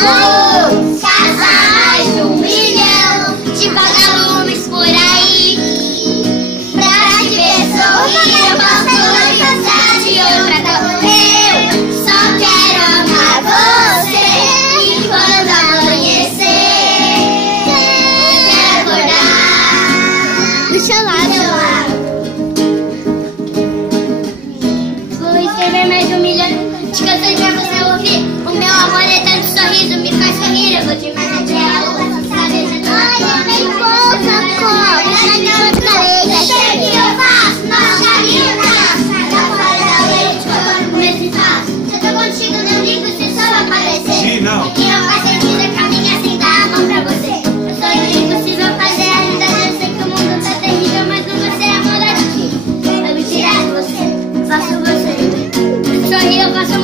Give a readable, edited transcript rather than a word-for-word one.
Casa mais de 1 milhão de vagalumes por aí. Pra te ver sorrir eu posso cansar de outra cor. Eu só quero amar você. E quando amanhecer eu quero acordar do seu lado. Vou escrever mais de 1 milhão de canções pra você ouvir. O meu amor é tanto sorriso, me faz sorrir. Eu vou te mandar de algo, sabe? Olha, vem pouca cobra, já não falei. Sei que eu faço, nossa caminho tá fora da lei, te colocando no mesmo espaço. Se eu tô contigo, não ligo se só aparecer. Não. O que não faz sentido é caminhar sem dar a mão pra você. Eu sou impossível fazer a realidade. Eu sei que o mundo tá terrível, mas não você é amor daqui. Eu me tirar de você, faço você sorrir, eu faço